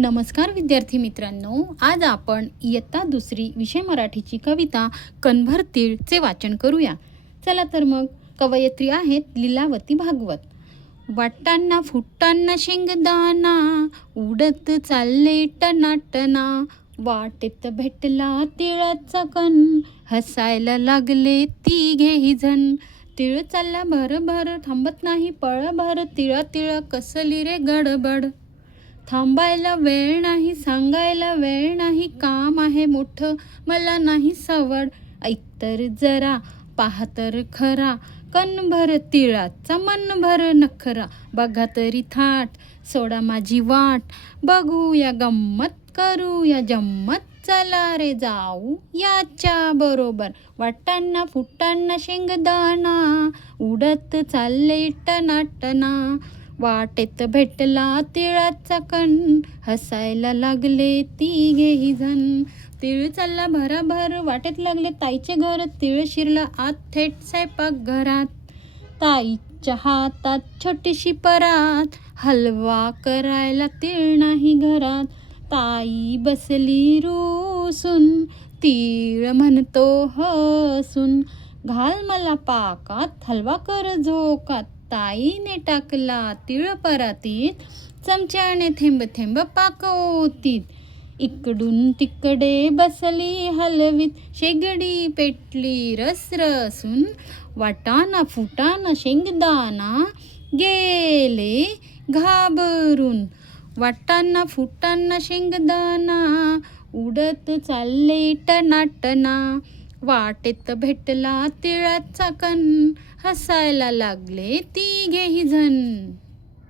नमस्कार विद्यार्थी मित्रांनो, आज आपण इयत्ता दुसरी विषय मराठीची कविता कणभर तीळचे वाचन करूया. चला तर मग. कवयित्री आहेत लीलावती भागवत. वाटांना फुटांना शेंगदाणा, उडत चालले टनाटना, वाटेत भेटला तिळाचा कण, हसायला लागले तिघेही जण. तिळ चालला भरभर, थांबत नाही पळभर, तिळा तिळा कसली रे गडबड. थांबायला वेळ नाही, सांगायला वेळ नाही, काम आहे मोठं मला नाही सवड. ऐक तर जरा, पाहा तर खरा, कणभर तिळाचा मनभर नखरा. बघा तरी थाट, सोडा माझी वाट, बघूया गंमत करूया जम्मत. चला रे जाऊ याच्या बरोबर, वाटांना फुटांना शेंगदाणा, उडत चालले टनाटना, वाटेत भेटला तिळाचा कण, हसायला लागले तिघेही जण. तिळ चालला भराभर, वाटेत लागले ताईचे घर, तिळ शिरला आत थेट स्वयंपाक घरात. ताईच्या हातात छोटीशी परात, हलवा करायला तीळ नाही घरात. ताई बसली रुसून, तीळ म्हणतो हसून, घाल मला पाकात, हलवा कर झोकात. ताईने टाकला तीळ परातीत, चमच्याने थेंब थेंब पाक ओतीत. इकडून तिकडे बसली हलवीत, शेगडी पेटली रसरसून, वाटाणा फुटाणा शेंगदाणा गेले घाबरून. वाटाणा फुटाणा शेंगदाणा, उडत चालले टनाटना, वाटेत भेटला तिळाचा कण, हसायला लागले तिघेही जण.